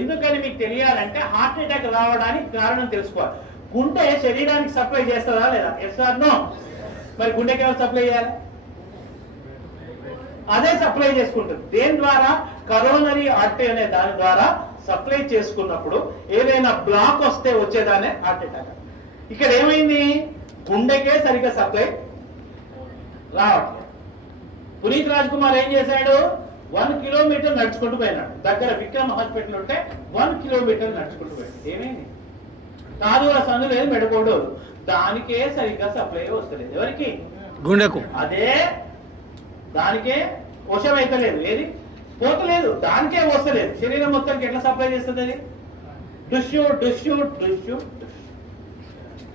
ఎందుకని మీకు తెలియాలంటే హార్ట్ అటాక్ రావడానికి కారణం తెలుసుకోవాలి. గుండె శరీరానికి సప్లై చేస్తుందా లేదా? ఎస్ ఆర్ నో మరి గుండెకి ఎవరు సప్లై చేయాలి? అదే సప్లై చేసుకుంటుంది. దేని ద్వారా? కరోనరీ ఆర్టరీ అనే దాని ద్వారా సప్లై చేసుకున్నప్పుడు ఏదైనా బ్లాక్ వస్తే వచ్చేదానే హార్ట్ అటాక్. ఇక్కడ ఏమైంది? గుండెకే సరిగ్గా సప్లై రావట్లేదు. పునీత్ రాజ్ కుమార్ ఏం చేశాడు? వన్ కిలోమీటర్ నడుచుకుంటూ పోయినాడు. దగ్గర విక్రమ్ హాస్పిటల్ ఉంటే వన్ కిలోమీటర్ నడుచుకుంటూ పోయాడు. ఏమైంది? కాదు ఆ సందు లేదు మెడకోడు దానికే సరిగ్గా సప్లై వస్తలేదు. ఎవరికి? గుండెకు. అదే దానికే వశం అయితలేదు. ఏది? పోతలేదు. దానికే వస్తలేదు శరీరం మొత్తానికి ఎట్లా సప్లై చేస్తుంది అది? డుష్యూ డుష్యూ డుష్యూ.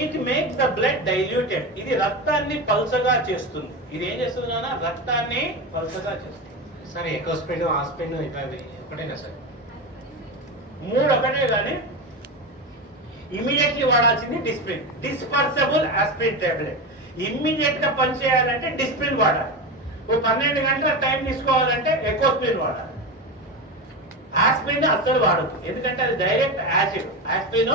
It makes the blood diluted ఇది రక్తాన్ని పల్సగా చేస్తుంది. ఇది ఏం చేస్తుంది నాన్న? రక్తాన్ని పల్సగా చేస్తుంది. సార్ ఎకోస్పిన్ ఆస్పిన్ ఇవి ఒకటేనా సార్ మూడు ఒకటే కానీ ఇమీడియట్లీ వాడాల్సింది డిస్ప్రిన్ డిస్పర్సబుల్ ఆస్పిరిన్ టాబ్లెట్ ఇమ్మీడియట్గా పనిచేయాలంటే డిస్ప్రిన్ వాడాలి. ఓ పన్నెండు గంటల టైం తీసుకోవాలంటే ఎకోస్ప్రిన్ వాడాలి. ఆస్పిరిన్ అస్సలు వాడదు ఎందుకంటే అది డైరెక్ట్ యాసిడ్ ఆస్పిరిన్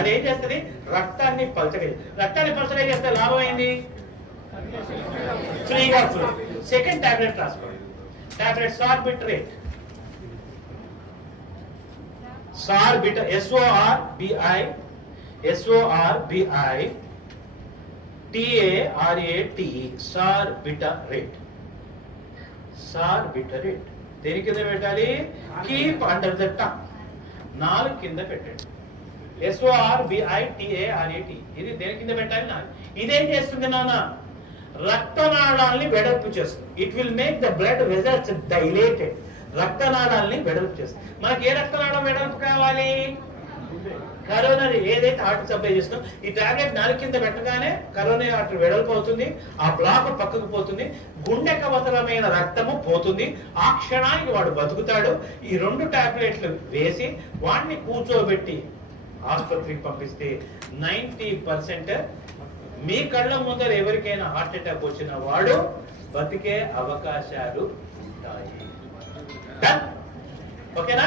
అది ఏం చేస్తుంది? రక్తాన్ని పలచగా రక్తాన్ని పలచగా చేస్తే లాభం ఏంది? ఫ్రీగా సెకండ్ టాబ్లెట్ రాసుకోండి. టాబ్లెట్ సార్బిట్రేట్ సార్ బిట S O R B I S O R B I T A R A sir రేట్ సార్ రేట్ దేని కింద పెట్టాలి? కీప్ అండర్ ద టంగ్ నాలుగు కింద పెట్టండి. ఎస్ఓఆర్బిఐటిఏఆర్ఏటి ఇది దేని కింద పెట్టాలి నాన్న? ఇదేం చేస్తుంది నాన్న? రక్తనాళాల్ని వెడల్పు చేస్తుంది. It will make the blood vessels dilated రక్తనాళాల్ని వెడల్పు చేస్తుంది. మనకి ఏ రక్తనాళం వెడల్పు కావాలి? కరోనరీ ఏదైతే హార్ట్ సప్లై చేస్తున్నాం ఈ టాబ్లెట్ నాలుగు కింద పెట్టగానే కరోనా హార్ట్ వెడల్పు అవుతుంది ఆ బ్లాక్ పక్కకు పోతుంది గుండె కవతరమైన రక్తము పోతుంది. ఆ క్షణానికి వాడు బతుకుతాడు. ఈ రెండు టాబ్లెట్లు వేసి వాడిని కూర్చోబెట్టి ఆసుపత్రికి పంపిస్తే నైంటీ పర్సెంట్ మీ కళ్ళ ముందర ఎవరికైనా హార్ట్ అటాక్ వచ్చిన వాడు బతికే అవకాశాలు ఉంటాయి. ఓకేనా